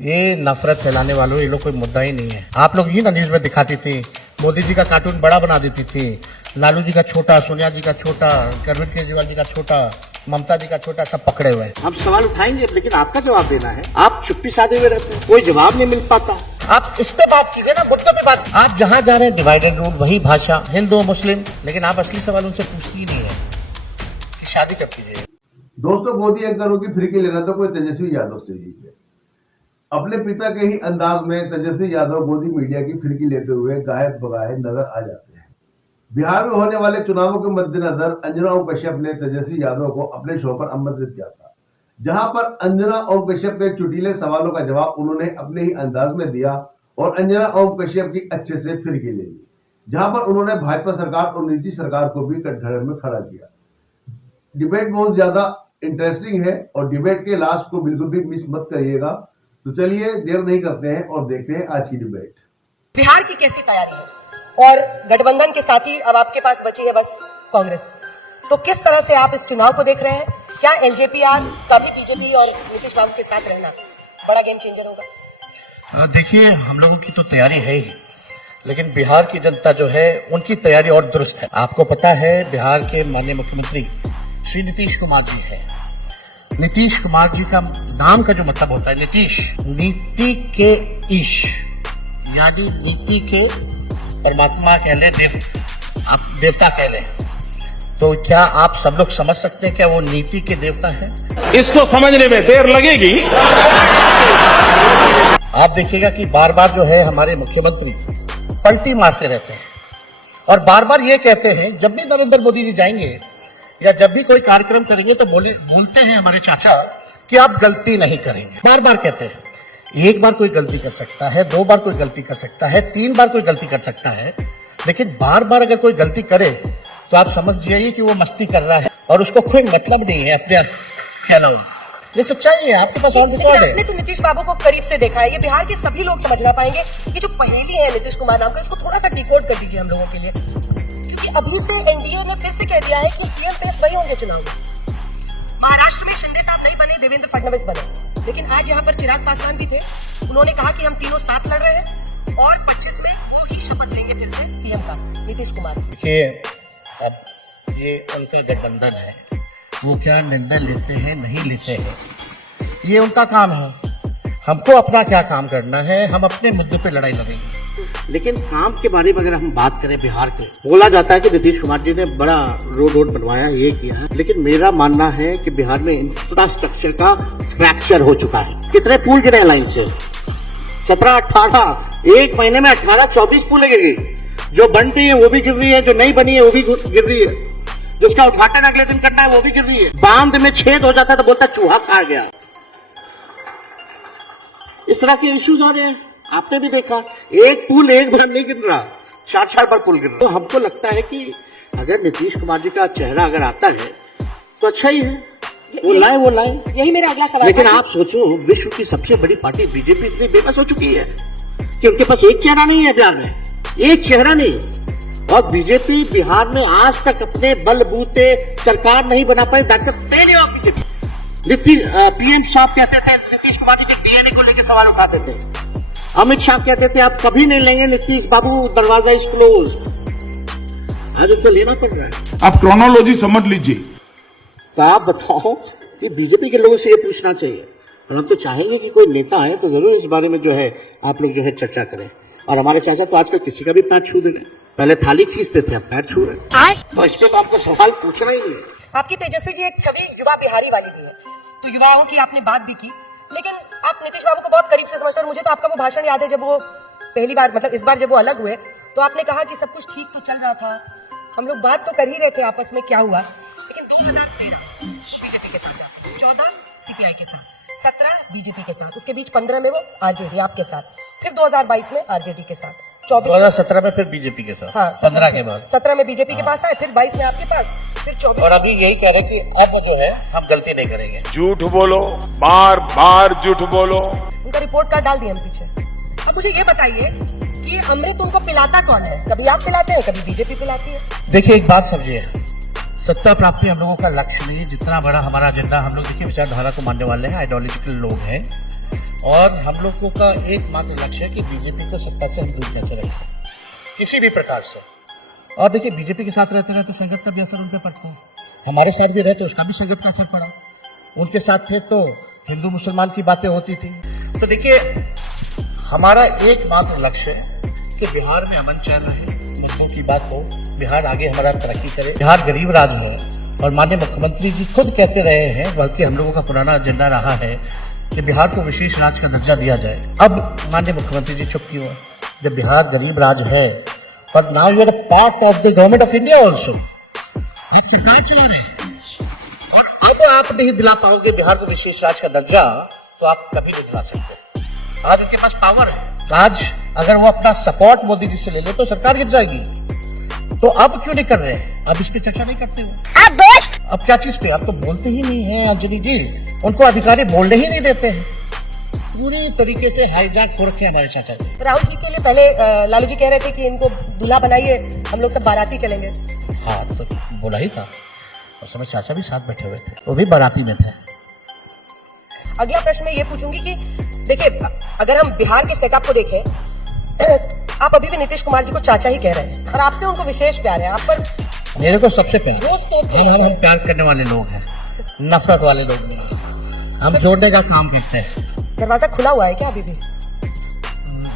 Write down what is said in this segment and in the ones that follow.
ये नफरत फैलाने वालों, ये लोग कोई मुद्दा ही नहीं है। आप लोग ही ना न्यूज में दिखाती थी, मोदी जी का कार्टून बड़ा बना देती थी, लालू जी का छोटा, सोनिया जी का छोटा, अरविंद केजरीवाल जी का छोटा, ममता जी का छोटा, सब पकड़े हुए हैं। हम सवाल उठाएंगे, लेकिन आपका जवाब देना है। आप चुप्पी साधे हुए रहते हैं, कोई जवाब नहीं मिल पाता। आप इस पे बात कीजिए ना, मुद्दों पे बात। आप जहाँ जा रहे हैं डिवाइडेड रूल, वही भाषा, हिंदू मुस्लिम, लेकिन आप असली सवाल उनसे पूछती ही नहीं है कि शादी कब कीजिए। दोस्तों, मोदी एक करोड़ की फिरकी लेना तो कोई तेजस्वी यादव से ही है। अपने पिता के ही अंदाज में तेजस्वी यादव मोदी मीडिया की फिरकी लेते हुए गायब बगाए नजर आ जाते हैं। बिहार में होने वाले चुनावों के मद्देनजर अंजना ओम कश्यप ने तेजस्वी यादव को अपने शो पर आमंत्रित किया था, जहां पर अंजना ओम कश्यप के चुटीले सवालों का जवाब उन्होंने अपने ही अंदाज में दिया और अंजना ओम कश्यप की अच्छे से फिरकी ले ली, जहां पर उन्होंने भाजपा सरकार और नीतीश सरकार को भी कटघरे में खड़ा किया। डिबेट बहुत ज्यादा इंटरेस्टिंग है और डिबेट के लास्ट को बिल्कुल भी मिस मत करिएगा। तो चलिए देर नहीं करते हैं और देखते हैं आज की डिबेट। बिहार की कैसी तैयारी है और गठबंधन के साथ ही अब आपके पास बची है बस कांग्रेस, तो किस तरह से आप इस चुनाव को देख रहे हैं? क्या एलजेपीआर का भी बीजेपी और नीतीश बाबू के साथ रहना बड़ा गेम चेंजर होगा? देखिए, हम लोगों की तो तैयारी है ही, लेकिन बिहार की जनता जो है उनकी तैयारी और दुरुस्त है। आपको पता है, बिहार के माननीय मुख्यमंत्री श्री नीतीश कुमार जी है। नीतीश कुमार जी का नाम का जो मतलब होता है नीतीश, नीति के ईश, यानी नीति के परमात्मा कह ले, आप देवता कह ले, तो क्या आप सब लोग समझ सकते हैं क्या वो नीति के देवता है? इसको समझने में देर लगेगी। आप देखिएगा कि बार बार जो है हमारे मुख्यमंत्री पलटी मारते रहते हैं और बार बार ये कहते हैं, जब भी नरेंद्र मोदी जी जाएंगे या जब भी कोई कार्यक्रम करेंगे तो बोलते हैं हमारे चाचा कि आप गलती नहीं करेंगे। बार बार कहते हैं। एक बार कोई गलती कर सकता है, दो बार कोई गलती कर सकता है, 3 बार कोई गलती कर सकता है, लेकिन बार बार अगर कोई गलती करे तो आप समझ जाइए कि वो मस्ती कर रहा है और उसको कोई मतलब नहीं है अपने कहना। ये सच्चाई है, आपके पास और रिकॉर्ड है। आपने तो नीतीश बाबू को करीब से देखा है, ये बिहार के सभी लोग समझ ना पाएंगे कि जो पहेली है नीतीश कुमार नाम का, इसको थोड़ा सा डिकोड कर दीजिए हम लोगों के लिए। क्योंकि अभी से एनडीए ने फिर से कह दिया है कि सीएम फेस वही होंगे चुनाव में। महाराष्ट्र में शिंदे साहब नहीं बने, देवेंद्र फडणवीस बने, लेकिन आज यहाँ पर चिराग पासवान भी थे। उन्होंने कहा कि हम तीनों साथ लड़ रहे हैं और 25 में वो ही शपथ लेंगे फिर से सीएम का, नीतीश कुमार। देखिए, अब ये उनका गठबंधन है, वो क्या निर्णय लेते हैं नहीं लेते हैं, ये उनका काम है। हमको अपना क्या काम करना है, हम अपने मुद्दों पे लड़ाई लड़ेंगे। लेकिन काम के बारे में अगर हम बात करें बिहार के, बोला जाता है कि नीतीश कुमार जी ने बड़ा रोड बनवाया, ये किया, लेकिन मेरा मानना है कि बिहार में इंफ्रास्ट्रक्चर का फ्रैक्चर हो चुका है। कितने पुल गिरे लाइन से? 17-18, एक महीने में 18-24 पुल गिर गई। जो बन रही है वो भी गिर रही है, जो नहीं बनी है वो भी गिर रही है, जिसका उद्घाटन अगले दिन करना है वो भी गिर रही है। बांध में छेद हो जाता है तो बोलता चूहा खा गया। इस तरह के इश्यूज आ रहे हैं, आपने भी देखा। एक पुल एक बार नहीं गिर रहा, 4 बार पुल गिर रहा। तो हमको लगता है कि अगर नीतीश कुमार जी का चेहरा अगर आता है तो अच्छा ही है, वो लाए। यही मेरा अगला सवाल। लेकिन आप सोचो, विश्व की सबसे बड़ी पार्टी बीजेपी इतनी बेबस हो चुकी है कि उनके पास एक चेहरा नहीं है बिहार में, एक चेहरा नहीं। और बीजेपी बिहार में आज तक अपने बलबूते सरकार नहीं बना पाई। That's a failure of BJP. PM साहब कहते थे नीतीश कुमार जी के डीएनए को लेकर सवाल उठाते थे। अमित शाह कहते थे आप कभी नहीं लेंगे नीतीश बाबू, दरवाजा इज क्लोज। आज उसको लेना पड़ रहा है। आप क्रोनोलॉजी समझ लीजिए। तो आप बताओ कि बीजेपी के लोगों से ये पूछना चाहिए, और हम तो चाहेंगे कि कोई नेता आए तो जरूर इस बारे में जो है आप लोग जो है चर्चा करें। और हमारे चाचा तो आजकल किसी का भी पैर छू दे रहे, पहले थाली खींचते थे, अब पैर छू रहे। तो इस पे तो आपको सवाल पूछना ही है। आपकी तेजस्वी जी एक छवि युवा बिहारी वाली भी है, तो युवाओं की आपने बात भी की, लेकिन आप नीतीश बाबू को बहुत करीब से समझते हैं। और मुझे तो आपका वो भाषण याद है, जब वो पहली बार, मतलब इस बार जब वो अलग हुए, तो आपने कहा कि सब कुछ ठीक तो चल रहा था, हम लोग बात तो कर ही रहे थे आपस में क्या हुआ। लेकिन 2013 बीजेपी के साथ जाते, 14 सीपीआई के साथ, 17 बीजेपी के साथ, उसके बीच 15 में वो आरजेडी आपके साथ, फिर 2022 में आरजेडी के साथ, 2017 में फिर बीजेपी के साथ, हाँ 15 के बाद 17 में बीजेपी के पास आए, फिर 22 में आपके पास, फिर 24। और अभी यही कह रहे कि अब जो है हम गलती नहीं करेंगे। झूठ बोलो, बार बार झूठ बोलो। उनका रिपोर्ट कार्ड डाल दिया हम पीछे। अब मुझे ये बताइए कि अमृत उनको पिलाता कौन है? कभी आप पिलाते हैं, कभी बीजेपी पिलाती है। देखिए, एक बात समझिए, सत्ता प्राप्ति हम लोगों का लक्ष्य नहीं है। जितना बड़ा हमारा एजेंडा, हम लोग देखिए विचारधारा को मानने वाले हैं, आइडियोलॉजिकल लोग हैं, और हम लोगों का एकमात्र लक्ष्य है कि बीजेपी को सत्ता से हम दूर कैसे रखें किसी भी प्रकार से। और देखिए, बीजेपी के साथ रहते रहते संगत का भी असर उन पर पड़ता है, हमारे साथ भी रहते उसका भी संगत का असर पड़ा, उनके साथ थे तो हिंदू मुसलमान की बातें होती थी। तो देखिए, हमारा एकमात्र लक्ष्य है कि बिहार में अमन चैन रहे, मुद्दों की बात हो, बिहार आगे हमारा तरक्की करे। बिहार गरीब राज्य है और माननीय मुख्यमंत्री जी खुद कहते रहे हैं, बल्कि हम लोगों का पुराना एजेंडा रहा है कि बिहार को विशेष राज्य का दर्जा दिया जाए। अब माननीय मुख्यमंत्री जी चुप क्यों है? जब बिहार गरीब राज्य है, पर now you are part of the government of India also, आप सरकार चला रहे हैं और अब आप नहीं दिला पाओगे बिहार को विशेष राज्य का दर्जा, तो आप कभी नहीं दिला सकते। आज उनके पास पावर है, आज अगर वो अपना सपोर्ट मोदी जी से ले ले तो सरकार गिर जाएगी। तो अब क्यों नहीं कर रहे हैं? अब इस पे चर्चा नहीं करते हो। अब क्या चीज पे? आप तो बोलते ही नहीं है अंजलि जी, उनको अधिकारी बोलने ही नहीं देते हैं। पूरी तरीके से हाईजैक हो रखे हमारे चाचा जी। राहुल जी के लिए पहले लालू जी कह रहे थे कि इनको दूल्हा बनाइए, हम लोग सब बाराती चलेंगे। हाँ, तो बोला ही था, उस समय चाचा भी साथ बैठे हुए थे, वो भी बाराती में थे। अगला प्रश्न मैं ये पूछूंगी कि देखिए, अगर हम बिहार के सेटअप को देखें, आप अभी भी नीतीश कुमार जी को चाचा ही कह रहे हैं और आपसे उनको विशेष प्यार है। आप पर मेरे को सबसे प्यार, रोज तो हम प्यार करने वाले लोग हैं, नफरत वाले लोग नहीं। हम जोड़ने का काम करते हैं। दरवाजा खुला हुआ है क्या अभी भी?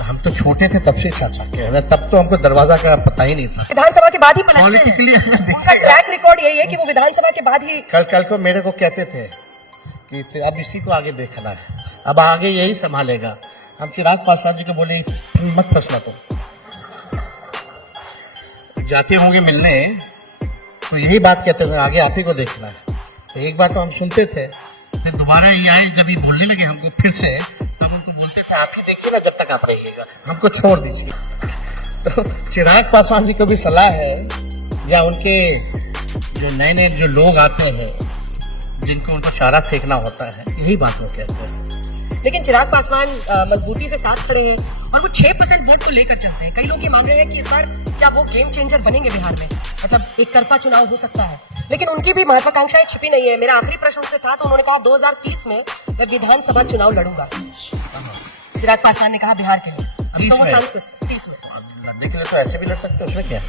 हम तो छोटे थे तब से चाचा कह रहे, तब तो हमको दरवाजा का पता ही नहीं था। विधानसभा के बाद ही पलटते हैं। पॉलिटिकली उनका ट्रैक रिकॉर्ड यही है कि वो विधानसभा के बाद ही। कल को मेरे को कहते थे कि अब इसी को आगे देखना है, अब आगे यही संभालेगा। हम चिराग पासवान जी को बोले मत फंसना, तो जाते होंगे मिलने तो यही बात कहते थे, आगे आप ही को देखना है। तो एक बार तो हम सुनते थे, फिर दोबारा ये आए, जब ये बोलने लगे हमको फिर से, तब उनको बोलते थे आप ही देखिए ना जब तक आप रहिएगा, हमको छोड़ दीजिए। तो चिराग पासवान जी को भी सलाह है, या उनके जो नए नए जो लोग आते हैं जिनको उनको चारा फेंकना होता है, यही बात वो कहते हैं। लेकिन चिराग पासवान मजबूती से साथ खड़े हैं और वो 6% वोट को लेकर चलते हैं। कई लोग ये मान रहे हैं कि इस बार क्या वो गेम चेंजर बनेंगे बिहार में, मतलब एक तरफा चुनाव हो सकता है। लेकिन उनकी भी महत्वाकांक्षाएं छिपी नहीं है। मेरा आखिरी प्रश्न उनसे था, तो उन्होंने कहा 2030 में मैं विधानसभा चुनाव लड़ूंगा। चिराग पासवान ने कहा बिहार के लिए, अब तो वो सांसद 30 में लड़ने के लिए तो ऐसे भी लड़ सकते, उसमें क्या?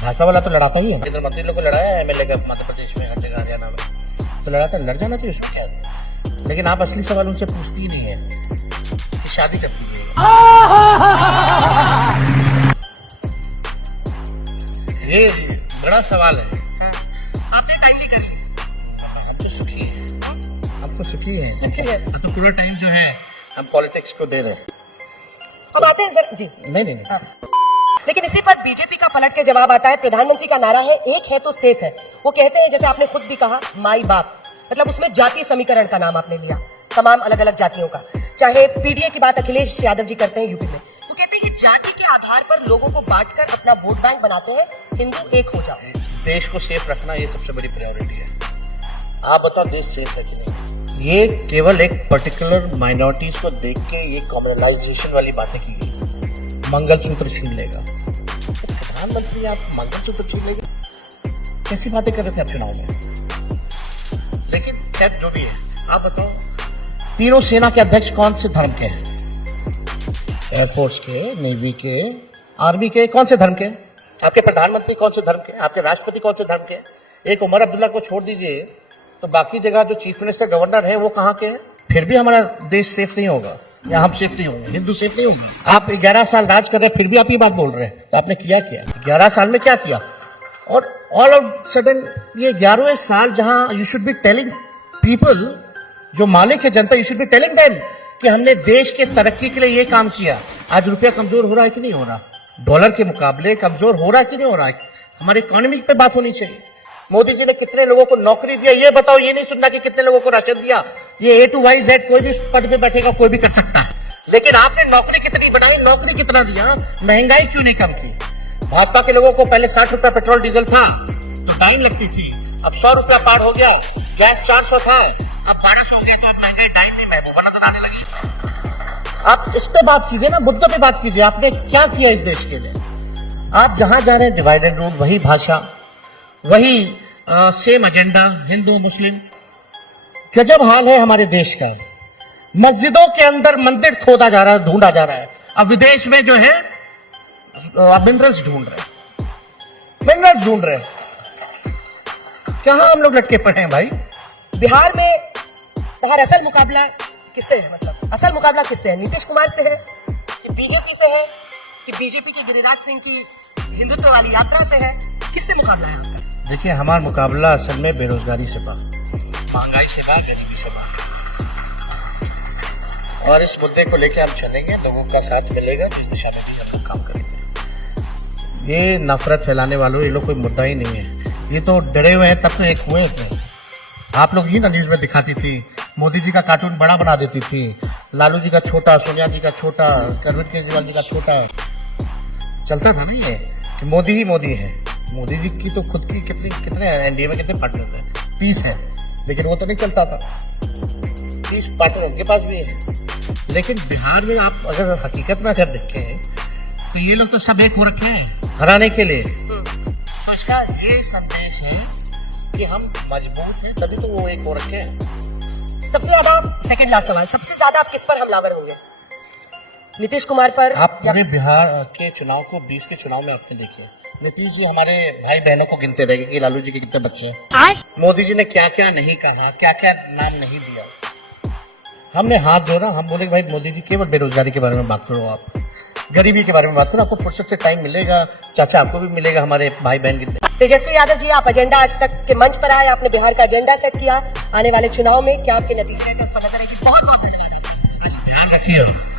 भाजपा वाला तो लड़ाता ही है, केंद्रीय मंत्री लोग को लड़ाया है एमएलए का मध्य प्रदेश में, हर जगह हरियाणा में, तो लड़ाता, लड़ जाना चाहिए, उसमें क्या है? लेकिन आप असली सवाल उनसे पूछती ही नहीं है कि शादी कब कीजिएगा। ये बड़ा सवाल है। आपने टाइम भी कर लिया। हम तो सुखी हैं, हम तो सुखी हैं। तो पूरा टाइम जो है हम पॉलिटिक्स को दे रहे हैं। हम आते हैं सर जी। नहीं। हाँ। लेकिन इसी पर बीजेपी का पलट के जवाब आता है। प्रधानमंत्री का नारा है एक है तो सेफ है। वो कहते हैं, जैसे आपने खुद भी कहा, माई बाप, मतलब उसमें जाति समीकरण का नाम आपने लिया, तमाम अलग अलग जातियों का। चाहे पीडीए की बात अखिलेश यादव जी करते हैं यूपी में, वो कहते हैं कि जाति के आधार पर लोगों को बांटकर अपना वोट बैंक बनाते हैं, हिंदू एक हो जाओ। देश को सेफ रखना ये सबसे बड़ी प्रायोरिटी है। आप बताओ देश सेफ है कि नहीं? ये केवल एक पर्टिकुलर माइनॉरिटीज को देख के ये कॉम्युनलाइजेशन वाली बातें की गई। मंगलसूत्र छीन लेगा, प्रधानमंत्री आप मंगलसूत्र छीन लेंगे, कैसी बातें कर रहे थे आप चुनाव में? लेकिन खैर जो भी है, आप बताओ तीनों सेना के अध्यक्ष कौन से धर्म के हैं? एयरफोर्स के, नेवी के, आर्मी के, कौन से धर्म के? आपके प्रधानमंत्री कौन से धर्म के? आपके राष्ट्रपति कौन से धर्म के? एक उमर अब्दुल्ला को छोड़ दीजिए, तो बाकी जगह जो चीफ मिनिस्टर, गवर्नर है, वो कहाँ के हैं? फिर भी हमारा देश सेफ नहीं होगा, या हम सेफ नहीं होंगे, हिंदू सेफ नहीं होंगे। आप 11 साल राज कर रहे हैं, फिर भी आप ये बात बोल रहे हैं, तो आपने किया क्या? 11 साल में क्या किया? और ऑल ऑफ सडन ये 11वें साल जहां you should be telling people, जो मालिक है जनता, you should be telling them कि हमने देश के तरक्की के लिए ये काम किया। आज रुपया कमजोर हो रहा है कि नहीं हो रहा? डॉलर के मुकाबले कमजोर हो रहा है कि नहीं हो रहा है? हमारे इकोनॉमी पे बात होनी चाहिए। मोदी जी ने कितने लोगों को नौकरी दिया, ये बताओ। ये नहीं सुनना कि कितने लोगों को राशन दिया। ये A to Y Z कोई भी पद पे बैठेगा, कोई भी कर सकता है। लेकिन आपने नौकरी कितनी बढ़ाई, नौकरी कितना दिया, महंगाई क्यों नहीं कम की? भाजपा के लोगों को पहले 60 रुपया पेट्रोल डीजल था तो टाइम लगती थी, अब 100 रुपया पार हो गया। गैस 400 था, अब 1200 हो गया, तो अब महंगाई टाइम नहीं महबूबा नजर आने लगी। आप इस पे बात कीजिए ना, मुद्दों पे बात कीजिए। आपने क्या किया इस देश के लिए? आप जहां जा रहे हैं डिवाइडेड रूल, वही भाषा, वही सेम एजेंडा, हिंदू मुस्लिम। गजब हाल है हमारे देश का। मस्जिदों के अंदर मंदिर खोदा जा रहा है, ढूंढा जा रहा है। अब विदेश में जो है मिनरल्स ढूंढ रहे हैं, मिनरल्स ढूंढ रहे हैं। कहां हम लोग लटके पड़े हैं भाई? बिहार में बाहर असल मुकाबला किससे है? मतलब असल मुकाबला किससे है? नीतीश कुमार से है कि बीजेपी से है कि बीजेपी के गिरिराज सिंह की हिंदुत्व वाली यात्रा से है? किससे मुकाबला है आपका? देखिए, हमारा मुकाबला असल में बेरोजगारी से बा, महंगाई से बा, गरीबी से बा। और इस मुद्दे को लेकर हम चलेंगे, लोगों का साथ मिलेगा, जिस दिशा में भी हम लोग काम करेंगे। ये नफरत फैलाने वालों, ये लोग कोई मुद्दा ही नहीं है। ये तो डरे हुए हैं, तब तो एक हुए थे। आप लोग ही ना न्यूज में दिखाती थी, मोदी जी का कार्टून बड़ा बना देती थी, लालू जी का छोटा, सोनिया जी का छोटा, अरविंद केजरीवाल जी का छोटा। चलता था ना ये कि मोदी ही मोदी है। मोदी जी की तो खुद की कितने एनडीए में कितने पार्टनर्स हैं? 30 है, लेकिन वो तो नहीं चलता था। 30 पार्टनर उनके पास भी है। लेकिन बिहार में आप अगर हकीकत में अगर देखें तो ये लोग तो सब एक हो रखे हैं हराने के लिए। तो इसका ये संदेश है कि हम मजबूत हैं, तभी तो वो एक हो रखे हैं। सबसे ज्यादा, सेकंड लास्ट सवाल, सबसे ज्यादा आप किस पर हमलावर होंगे? नीतीश कुमार पर? आप पूरे बिहार के चुनाव को 20 के चुनाव में आपने देखे, नीतीश जी हमारे भाई बहनों को गिनते रहेंगे कि लालू जी के कितने बच्चे हैं, मोदी जी ने क्या क्या नहीं कहा, क्या क्या नाम नहीं दिया। हमने हाथ जोड़ा, हम बोले भाई मोदी जी केवल बेरोजगारी के बारे में बात करो, आप गरीबी के बारे में बात करो, आपको फुर्सत से टाइम मिलेगा, चाचा आपको भी मिलेगा, हमारे भाई बहन की। तेजस्वी यादव जी, आप एजेंडा आज तक के मंच पर आए, आपने बिहार का एजेंडा सेट किया। आने वाले चुनाव में क्या आपके नतीजे हैं, उस पर नजर रखिए। बहुत बहुत ध्यान रखिए।